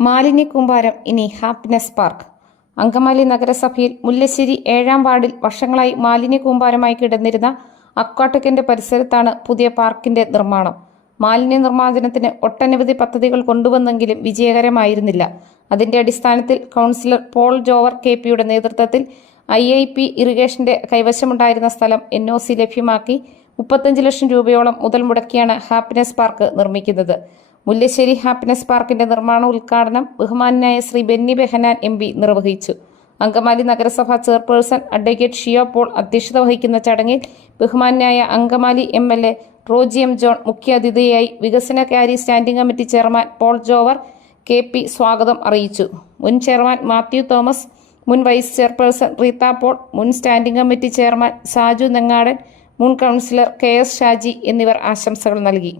മാലിന്യ കൂമ്പാരം ഇനി happiness park. Angamaly നഗരസഭയിൽ മുല്ലശ്ശേരി ഏഴാം വാർഡിൽ വർഷങ്ങളായി മാലിന്യ കൂമ്പാരമായി കിടന്നിരുന്ന അക്വാട്ടിക്കിന്റെ പരിസരത്താണ് പുതിയ പാർക്കിന്റെ നിർമ്മാണം. മാലിന്യ നിർമ്മാർജനത്തിന് ഒട്ടനവധി പദ്ധതികൾ കൊണ്ടുവന്നെങ്കിലും വിജയകരമായിരുന്നില്ല. അതിന്റെ അടിസ്ഥാനത്തിൽ കൗൺസിലർ പോൾ ജോവർ കെ പിയുടെ നേതൃത്വത്തിൽ ഐ ഐ പി ഇറിഗേഷന്റെ കൈവശമുണ്ടായിരുന്ന സ്ഥലം എൻ ഒ സി ലഭ്യമാക്കി. മുപ്പത്തഞ്ച് ലക്ഷം രൂപയോളം മുതൽ മുടക്കിയാണ് ഹാപ്പിനെസ് പാർക്ക് നിർമ്മിക്കുന്നത്. മുല്ലശ്ശേരി ഹാപ്പിനെസ് പാർക്കിന്റെ നിർമ്മാണ ഉദ്ഘാടനം ബഹുമാനായ ശ്രീ ബെന്നി ബെഹനാൻ എം പി നിർവഹിച്ചു. അങ്കമാലി നഗരസഭാ ചെയർപേഴ്സൺ അഡ്വക്കേറ്റ് ഷിയോ പോൾ അധ്യക്ഷത വഹിക്കുന്ന ചടങ്ങിൽ ബഹുമാനായ Angamaly M L A Roji M John മുഖ്യാതിഥിയായി വികസന വികസനകാരി standing committee chairman Paul Jover K P സ്വാഗതം അറിയിച്ചു. മുൻ ചെയർമാൻ മാത്യു തോമസ് മുൻ വൈസ് ചെയർപേഴ്സൺ റീത്ത പോൾ മുൻ standing committee chairman Saju Nengadan മുൻ കൗൺസിലർ കെ എസ് ഷാജി എന്നിവർ ആശംസകൾ നൽകി.